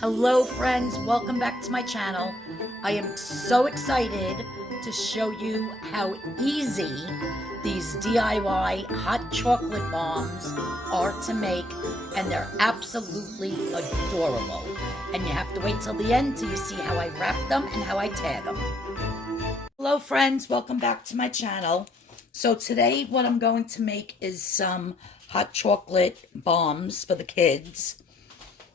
Hello friends, welcome back to my channel. I am so excited to show you how easy these DIY hot chocolate bombs are to make, and they're absolutely adorable. And you have to wait till the end till you see how I wrap them and how I tag them. Hello friends, welcome back to my channel. So today what I'm going to make is some hot chocolate bombs for the kids.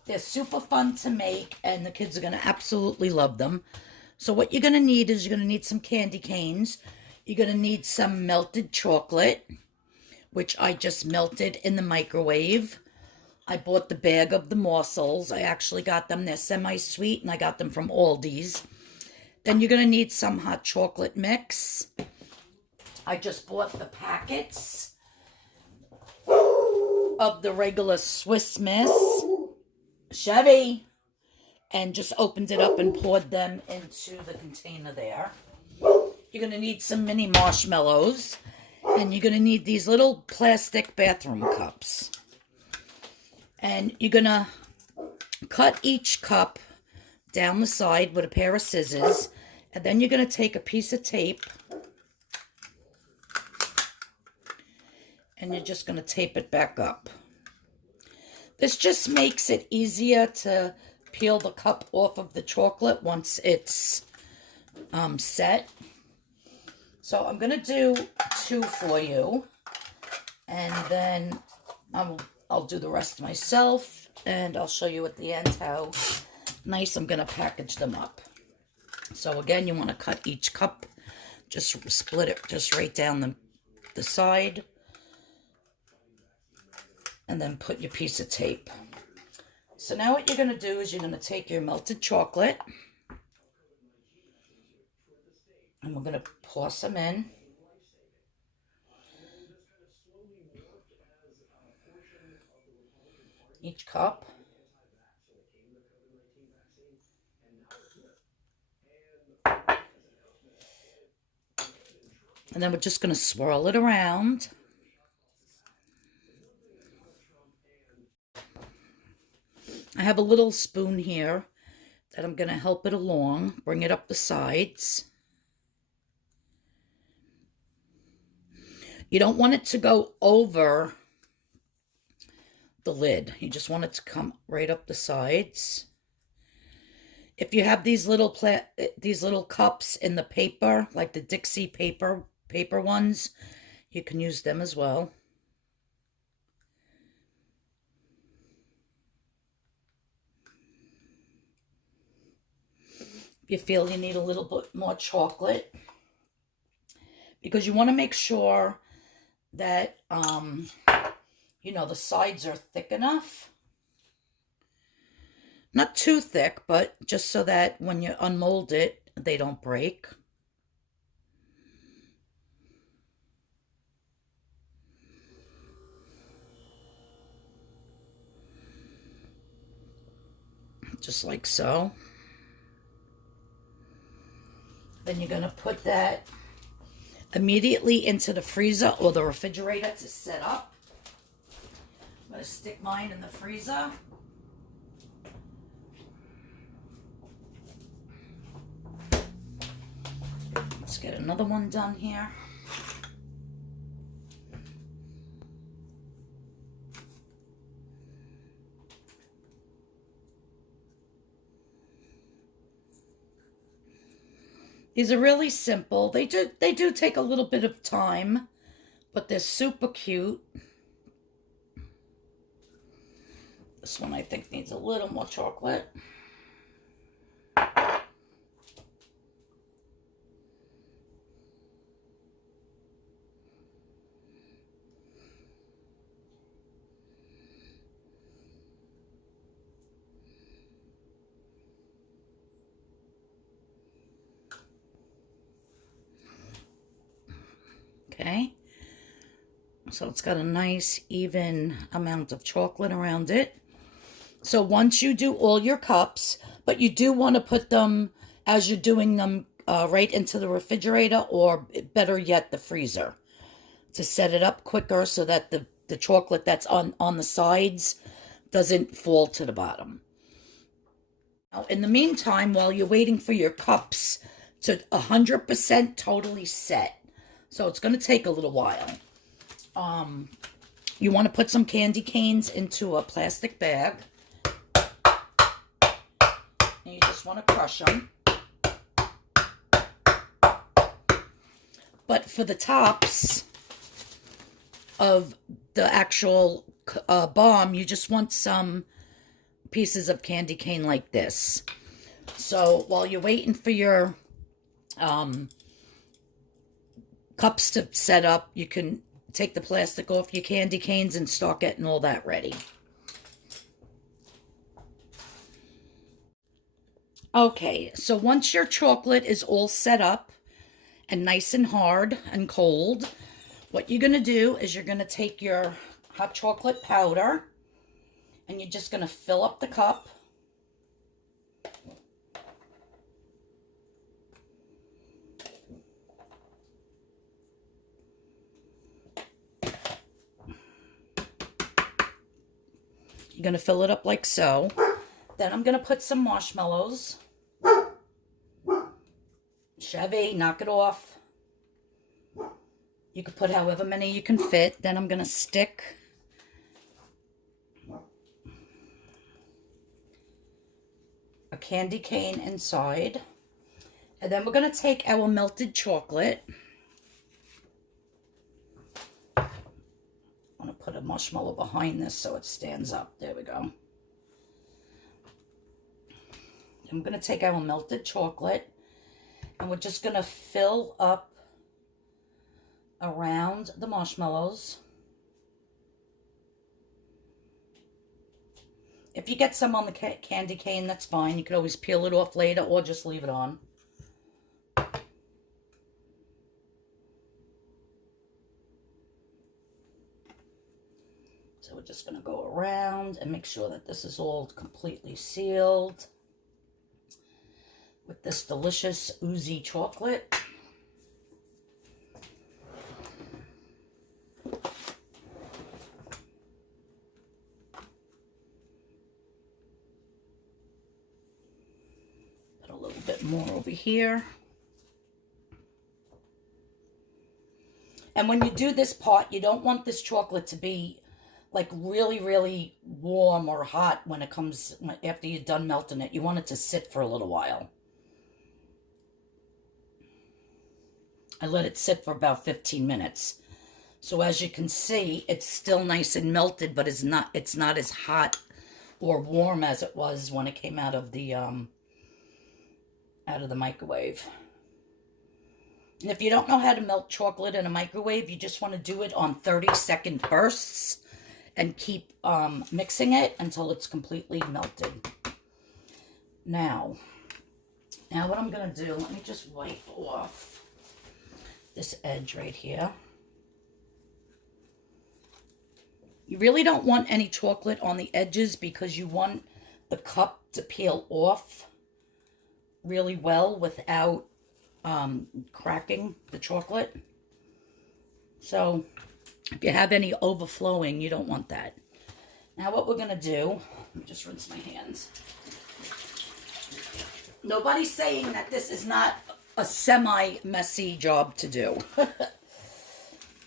They're super fun to make, and the kids are going to absolutely love them. So what you're going to need is you're going to need some candy canes. You're going to need some melted chocolate, which I just melted in the microwave. I bought the bag of the morsels. I actually got them. They're semi-sweet, and I got them from Aldi's. Then you're going to need some hot chocolate mix. I just bought the packets of the regular Swiss Miss. Chevy, and just opened it up and poured them into the container there. You're going to need some mini marshmallows, and you're going to need these little plastic bathroom cups. And you're going to cut each cup down the side with a pair of scissors, and then you're going to take a piece of tape, and you're just going to tape it back up. This just makes it easier to peel the cup off of the chocolate once it's set. So I'm going to do 2 for you, and then I'll do the rest myself, and I'll show you at the end how nice I'm going to package them up. So again, you want to cut each cup, just split it just right down the side. And then put your piece of tape. So now what you're going to do is you're going to take your melted chocolate, and we're going to pour some in. Each cup. And then we're just going to swirl it around. I have a little spoon here that I'm going to help it along, bring it up the sides. You don't want it to go over the lid. You just want it to come right up the sides. If you have these little cups in the paper, like the Dixie paper ones, you can use them as well. You feel you need a little bit more chocolate, because you want to make sure that you know, the sides are thick enough, not too thick, but just so that when you unmold it they don't break. Just like so. Then you're going to put that immediately into the freezer or the refrigerator to set up. I'm going to stick mine in the freezer. Let's get another one done here. These are really simple. They do take a little bit of time, but they're super cute. This one I think needs a little more chocolate. Okay, so it's got a nice even amount of chocolate around it. So once you do all your cups, but you do want to put them, as you're doing them, right into the refrigerator, or better yet, the freezer, to set it up quicker so that the chocolate that's on the sides doesn't fall to the bottom. Now, in the meantime, while you're waiting for your cups to 100% totally set, so it's going to take a little while, you want to put some candy canes into a plastic bag, and you just want to crush them. But for the tops of the actual bomb, you just want some pieces of candy cane like this. So while you're waiting for your cups to set up, you can take the plastic off your candy canes and start getting all that ready. Okay, so once your chocolate is all set up and nice and hard and cold, what you're going to do is you're going to take your hot chocolate powder and you're just going to fill up the cup. You're going to fill it up like so. Then I'm going to put some marshmallows. Chevy, knock it off. You could put however many you can fit. Then I'm going to stick a candy cane inside. And then we're going to take our melted chocolate. I want to put a marshmallow behind this so it stands up. There we go. I'm going to take our melted chocolate and we're just going to fill up around the marshmallows. If you get some on the candy cane, that's fine. You could always peel it off later or just leave it on. So we're just going to go around and make sure that this is all completely sealed with this delicious oozy chocolate. Put a little bit more over here. And when you do this part, you don't want this chocolate to be like really, really warm or hot when it comes, after you're done melting it. You want it to sit for a little while. I let it sit for about 15 minutes. So as you can see, it's still nice and melted, but it's not as hot or warm as it was when it came out of the microwave. And if you don't know how to melt chocolate in a microwave, you just want to do it on 30-second bursts and keep mixing it until it's completely melted. Now what I'm going to do, let me just wipe off this edge right here. You really don't want any chocolate on the edges because you want the cup to peel off really well without cracking the chocolate. So if you have any overflowing, you don't want that. Now what we're going to do, let me just rinse my hands. Nobody's saying that this is not a semi-messy job to do.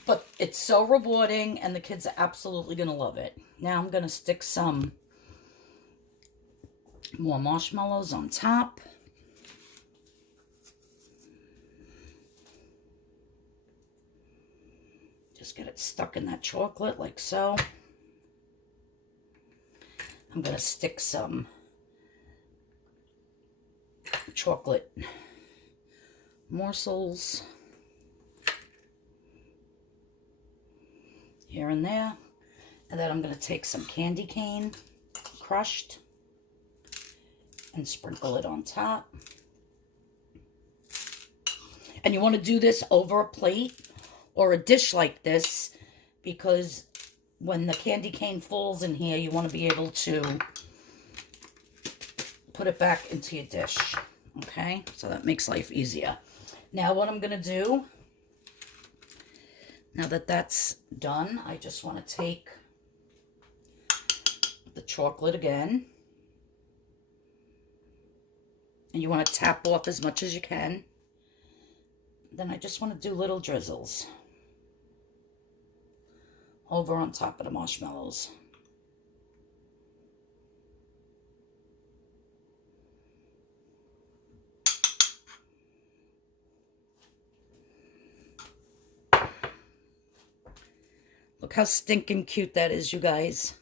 But it's so rewarding and the kids are absolutely going to love it. Now I'm going to stick some more marshmallows on top. Just get it stuck in that chocolate like so. I'm going to stick some chocolate morsels here and there. And then I'm going to take some candy cane crushed and sprinkle it on top. And you want to do this over a plate or a dish like this, because when the candy cane falls in here, you want to be able to put it back into your dish. Okay, so that makes life easier. Now what I'm going to do, now that that's done, I just want to take the chocolate again. And you want to tap off as much as you can. Then I just want to do little drizzles over on top of the marshmallows. Look how stinking cute that is, you guys.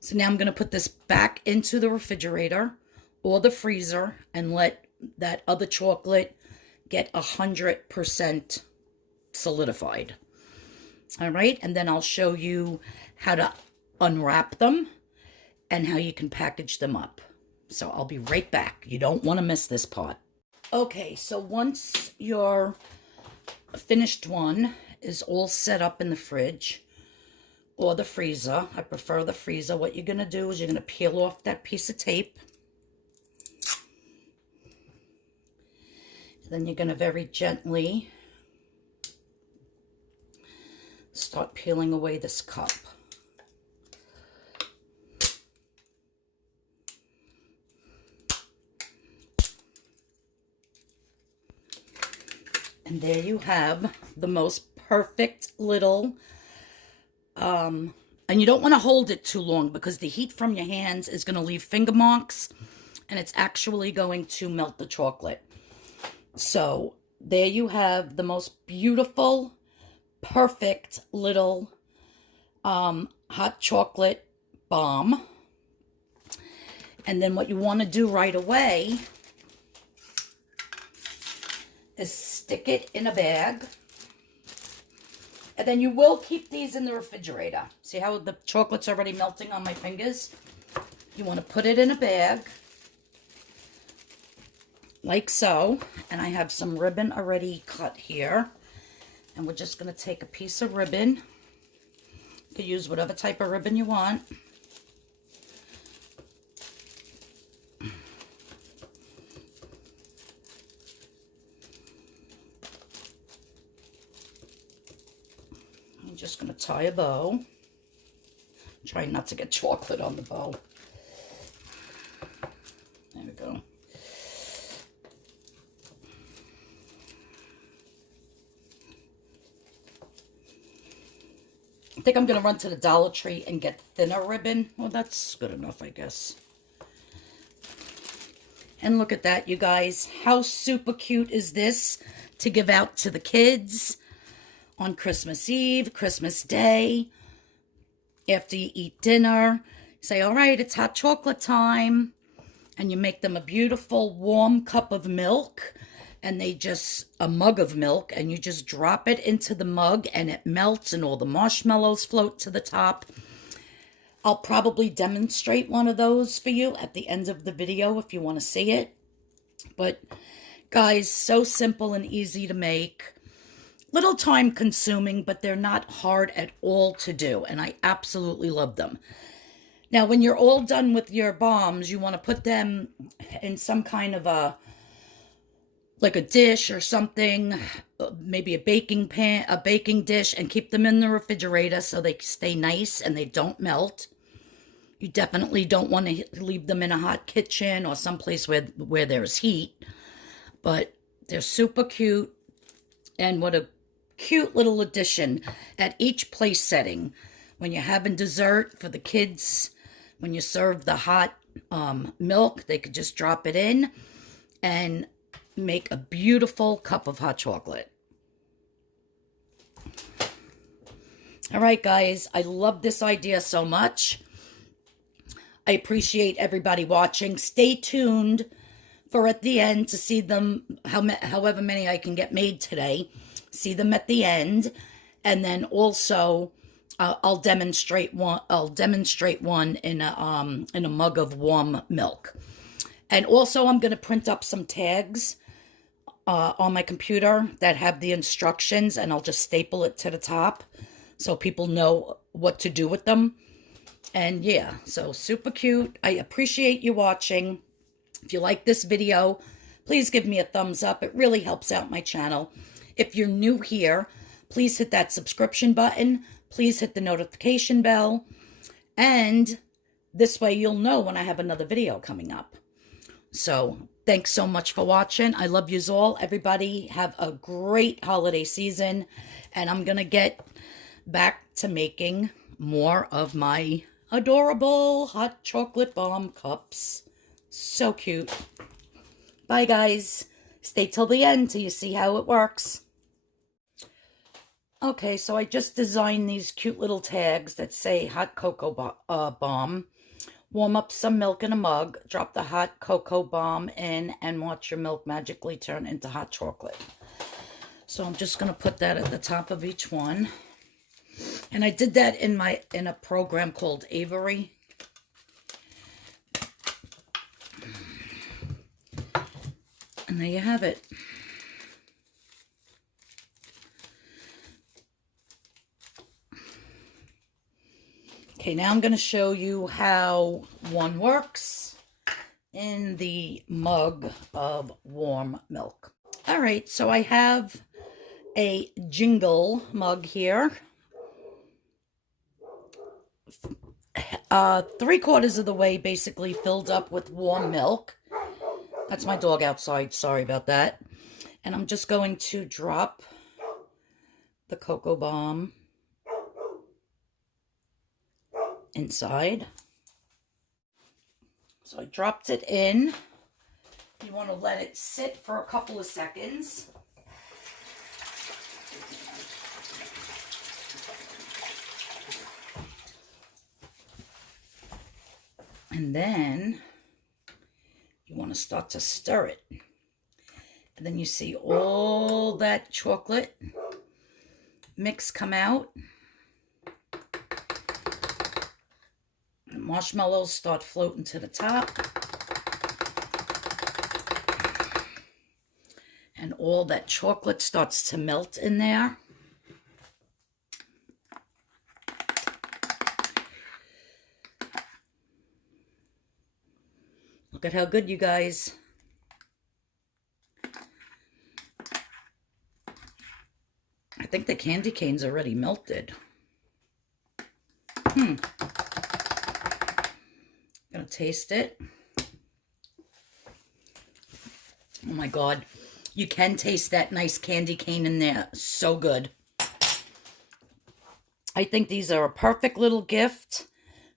So now I'm going to put this back into the refrigerator or the freezer and let that other chocolate get 100% solidified. All right, and then I'll show you how to unwrap them and how you can package them up. So I'll be right back. You don't want to miss this part. Okay, so once your finished one is all set up in the fridge or the freezer, I prefer the freezer, what you're going to do is you're going to peel off that piece of tape. Then you're going to very gently start peeling away this cup. And there you have the most perfect little, and you don't want to hold it too long because the heat from your hands is going to leave finger marks and it's actually going to melt the chocolate. So there you have the most beautiful, perfect little hot chocolate bomb. And then what you want to do right away is stick it in a bag. And then you will keep these in the refrigerator. See how the chocolate's already melting on my fingers? You want to put it in a bag, like so. And I have some ribbon already cut here. And we're just going to take a piece of ribbon. You can use whatever type of ribbon you want. I'm just going to tie a bow. Try not to get chocolate on the bow. There we go. I think I'm going to run to the Dollar Tree and get thinner ribbon. Well, that's good enough, I guess. And look at that, you guys. How super cute is this to give out to the kids on Christmas Eve, Christmas Day, after you eat dinner? You say, all right, it's hot chocolate time. And you make them a beautiful warm cup of milk. And a mug of milk, and you just drop it into the mug and it melts and all the marshmallows float to the top. I'll probably demonstrate one of those for you at the end of the video if you want to see it. But guys, so simple and easy to make. Little time consuming, but they're not hard at all to do. And I absolutely love them. Now, when you're all done with your bombs, you want to put them in some kind of like a dish or something, maybe a baking pan, a baking dish, and keep them in the refrigerator so they stay nice and they don't melt. You definitely don't want to leave them in a hot kitchen or someplace where there's heat. But they're super cute. And what a cute little addition at each place setting. When you're having dessert for the kids, when you serve the hot milk, they could just drop it in and make a beautiful cup of hot chocolate. All right, guys, I love this idea so much. I appreciate everybody watching. Stay tuned for at the end to see them, however many I can get made today. See them at the end, and then also I'll demonstrate one. I'll demonstrate one in a mug of warm milk. And also, I'm going to print up some tags on my computer that have the instructions, and I'll just staple it to the top so people know what to do with them. And yeah, so super cute. I appreciate you watching. If you like this video, please give me a thumbs up. It really helps out my channel. If you're new here, please hit that subscription button. Please hit the notification bell. And this way you'll know when I have another video coming up. So thanks so much for watching. I love yous all. Everybody have a great holiday season. And I'm going to get back to making more of my adorable hot chocolate bomb cups. So cute. Bye, guys. Stay till the end till you see how it works. Okay, so I just designed these cute little tags that say hot cocoa bomb. Warm up some milk in a mug, drop the hot cocoa bomb in, and watch your milk magically turn into hot chocolate. So I'm just going to put that at the top of each one. And I did that in a program called Avery. And there you have it. Okay, now I'm going to show you how one works in the mug of warm milk. All right, so I have a jingle mug here. 3/4 of the way basically filled up with warm milk. That's my dog outside, sorry about that. And I'm just going to drop the cocoa bomb inside. So I dropped it in. You want to let it sit for a couple of seconds. And then you want to start to stir it. And then you see all that chocolate mix come out. The marshmallows start floating to the top. And all that chocolate starts to melt in there. Look at how good, you guys. I think the candy cane's already melted. Gonna taste it. Oh my God. You can taste that nice candy cane in there. So good. I think these are a perfect little gift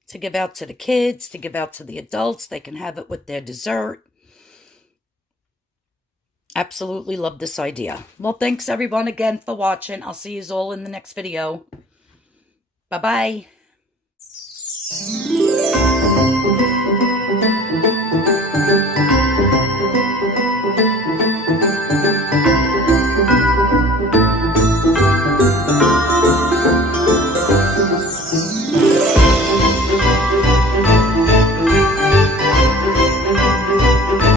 to give out to the kids, to give out to the adults. They can have it with their dessert. Absolutely love this idea. Well, thanks everyone again for watching. I'll see you all in the next video. Bye-bye.